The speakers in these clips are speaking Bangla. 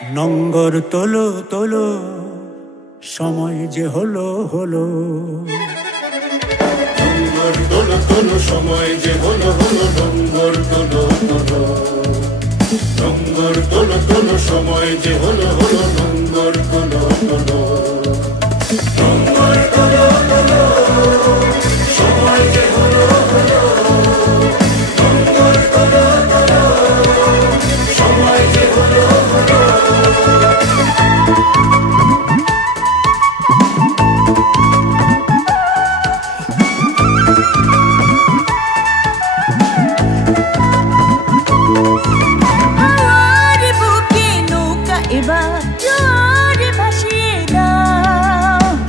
নঙ্গর তোলো তোলো, সময় যে হলো হলো। নঙ্গর তোলো তোলো, সময় যে হলো হলো। নঙ্গর তোলো তোলো, নঙ্গর তোলো তোলো, সময় যে হলো হলো। নঙ্গর তোলো তোলো, নঙ্গর তোলো তোলো, সময় যে হলো হলো। নঙ্গর তোলো তোলো, সময় যে হলো হলো।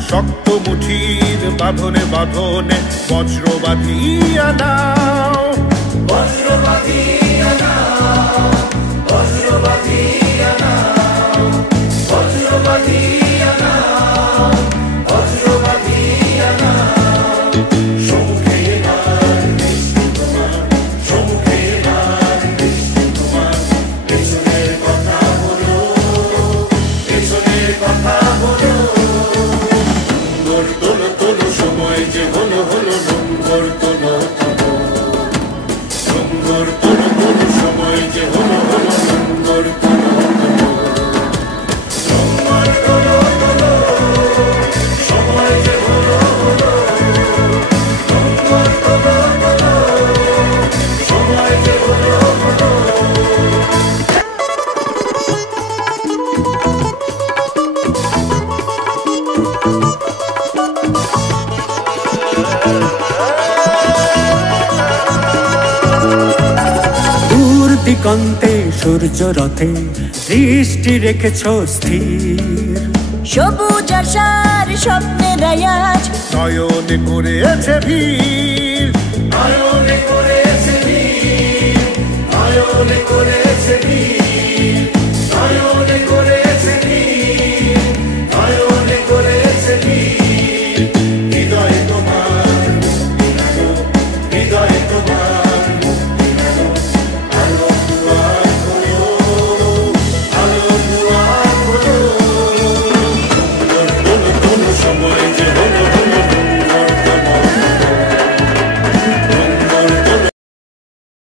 শক্ত মুঠির বাঁধনে বাঁধনে বজ্র বাঁধিয়া নাও, বজ্র বাঁধিয়া নাও, বজ্র বাঁধিয়া নাও, বজ্র বাঁধিয়া নাও, বজ্র বাঁধিয়া নাও। সম্মুখে এবার বৃষ্টি তোমার, সম্মুখে এবার বৃষ্টি তোমার। পেছনের কথা বলো, পেছনের কথা বলো। নঙ্গর তোলো তোলো, সময় যে হলো হলো। নঙ্গর তোলো তোলো, নঙ্গর তোলো তোলো, সময় যে হলো হলো। নঙ্গর তোলো তোলো, নঙ্গর তোলো তোলো, সময় যে হলো হলো। নঙ্গর তোলো তোলো, সময় যে হলো হলো। দিগন্তে সূর্য রথে দৃষ্টি রেখেছ স্থির। সবুজ আশার স্বপ্নের আয়াজ নয়নে করেছে ভিড়, নয়নে